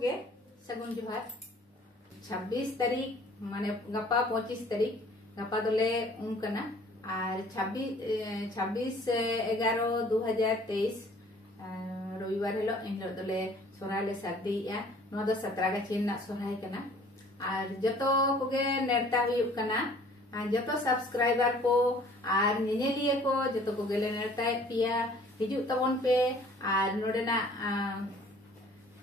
गे सगुन जोहार 26 तारीख माने गपा 25 तारीख गपा दोले कना और 26/11/2023 रविवार हेलो इन दोले सोराय ले सर्दी या नो दो 17 गाछी ना सोराय कना और जतो कोगे नेरता हुयुक कना जतो सब्सक्राइबर को और निनेलिए को जतो कोगे ले नेरता पिया हिजुक तबन पे और नोडेना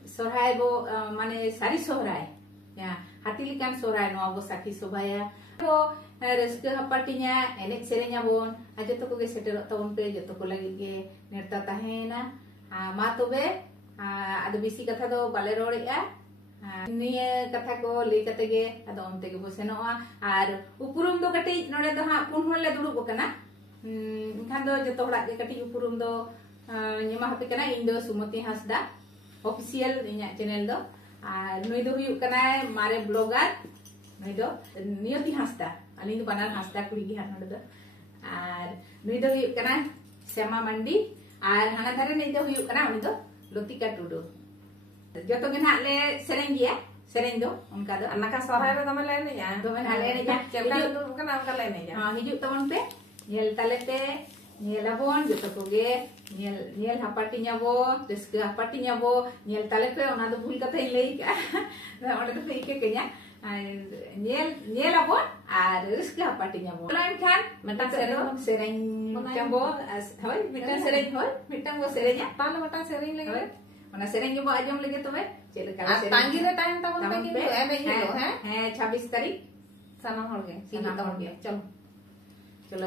सोराय बो माने सारी सोराय या हाथी लिकान सोराय नो बो साखी सोभाया को रस्क हपाटिnya एनेक सेरेnya बोन जतो कोगे सेटर तबन पे जतो को लगी के नेरता ताहेना मा तोबे आदो बिसी कथा दो बाले रोड़ेया निये कथा को लई कते गे आदो ओनते गे बो सेनोआ और उपरुम दो कटी नोडे दो हा पुन होले दुड़ुब कना इनखान दो जतो हड़ा गे कटी उपरुम दो निमा हपे कना इन दो सुमति हासदा ऑफिशियल इnya चैनल दो और नुई दो हुयु कना मारे ब्लॉगर नुई दो नियति हासदा अली दो बनार हासदा कुड़ी गे हा नोडे दो और नुई दो हुयु कना श्यामा मंडी और हाना धारे नहीं दो हुयु कना उनी दो लतिका टुडू जतो गे ना ले सेरेंग गिया सेरेंग दो उनका दो अनका सोहराय रे दमे ले ने या दमे ना ले ने जा चलका दो कना उनका ले ने जा हां हिजु तवन पे नेल ताले पे नेल abon जतो कोगे नेल नेल हपाटी न्याबो देसके हपाटी न्याबो नेल ताले पे ओना दो भूल कथा लई का ओडे दो इके केnya नेल abon और रिस्क हपाटी न्याबो लाइन खान मटा सेरेंग चाबो होय मिटा सेरेंग होय मिटा गो सेरेंया ताल मटा सेरेंग लगे ओना सेरेंग बो आजम लगे तबे चेलका सेरेंग तांगी रे टाइम तबन पे कि एबे ही दो हैं 26 तारीख सना होल गे सना होल गे चलो चलो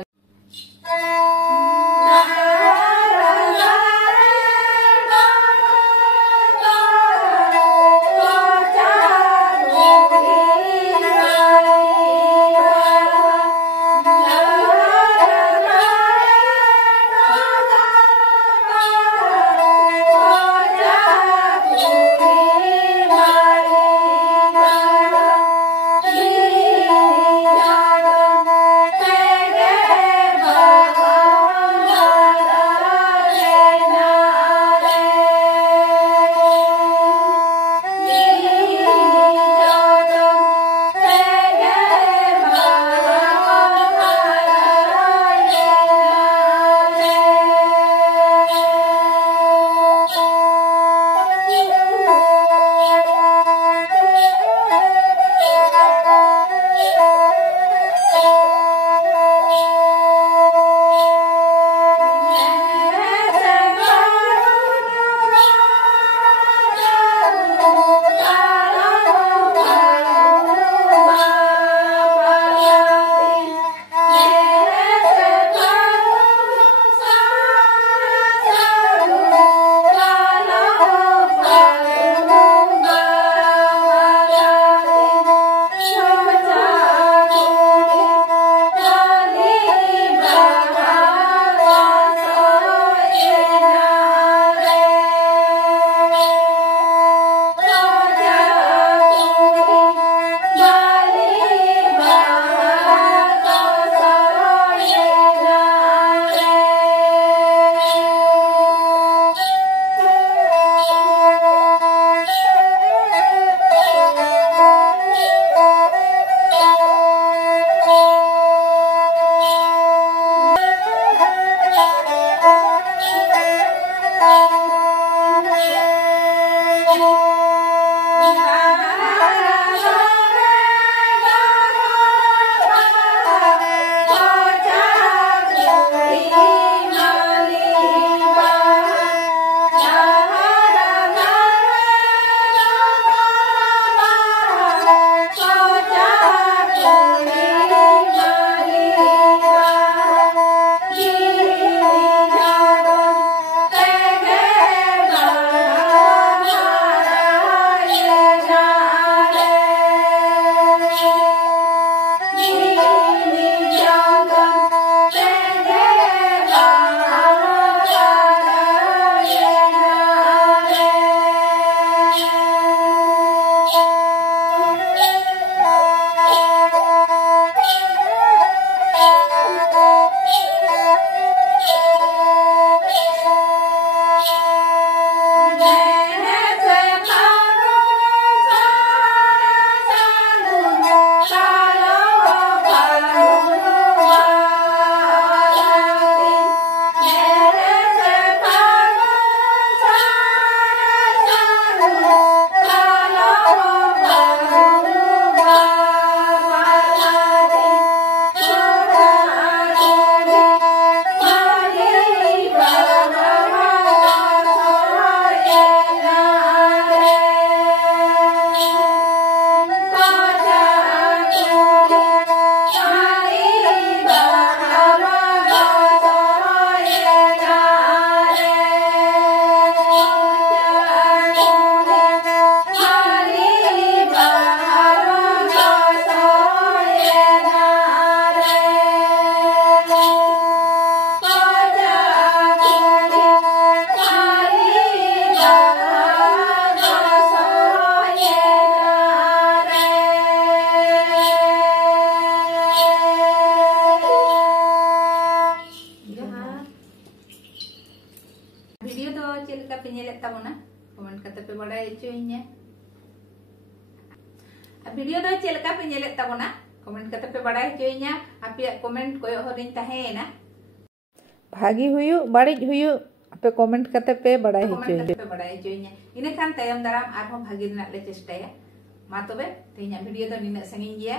पे ñelet tabona कमेंट करते पे बड़ा चुइnya वीडियो दो चेलका पे ñelet tabona कमेंट करते पे बड़ा चुइnya आपे कमेंट कोयो हरिन ताहेना भागी हुयु बाड़िज हुयु आपे कमेंट करते पे बड़ा चुइnya इने खान तयम दाराम आरो भागी दिना ले चेष्टाया मा तबे तेኛ वीडियो दो निना संगिन गिया